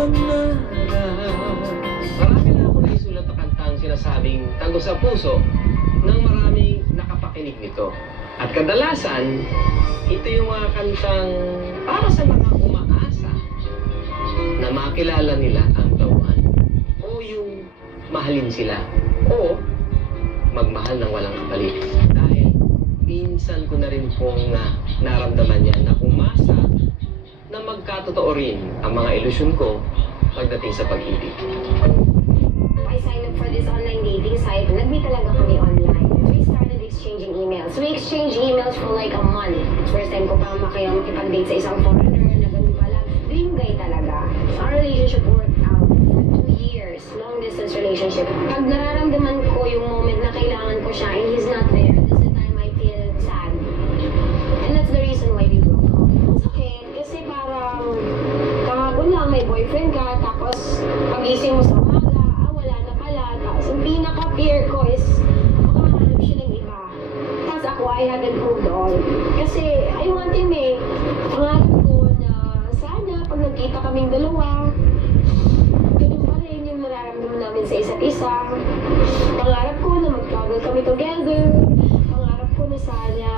Marami na ako naisulat na kantang sinasabing tago sa puso ng maraming nakapakinig nito. At kadalasan, ito yung mga kantang para sa mga umaasa na makilala nila ang tawan o yung mahalin sila o magmahal ng walang kapalit. Dahil minsan ko na rin pong naramdaman yan na umasa na magkatotoo rin ang mga ilusyon ko pagdating sa pag-ibig. I signed up for this online dating site. Nag-meet talaga kami online. We started exchanging emails. We exchanged emails for like a month. First time ko pa makipag-date sa isang foreigner na ganun pala. Dream guy talaga. Our relationship worked out for 2 years. Long distance relationship. Pag nararamdaman ko yung moment na kailangan ko siya and he's not there, that's the time I feel sad. And that's the reason why we broke up. Ang sakit kasi parang kahapon lang may boyfriend ka, tapos pagising mo sa umaga, wala na pala. Tapos ang pinaka-fear ko is makahanap siya ng iba. Tapos ako, I haven't moved on. Kasi I want him eh. Pangarap ko na sana pag nagkita kaming dalawa, ganun pa rin yung nararamdaman namin sa isa't isa. Pangarap ko na mag-travel kami together. Pangarap ko na sana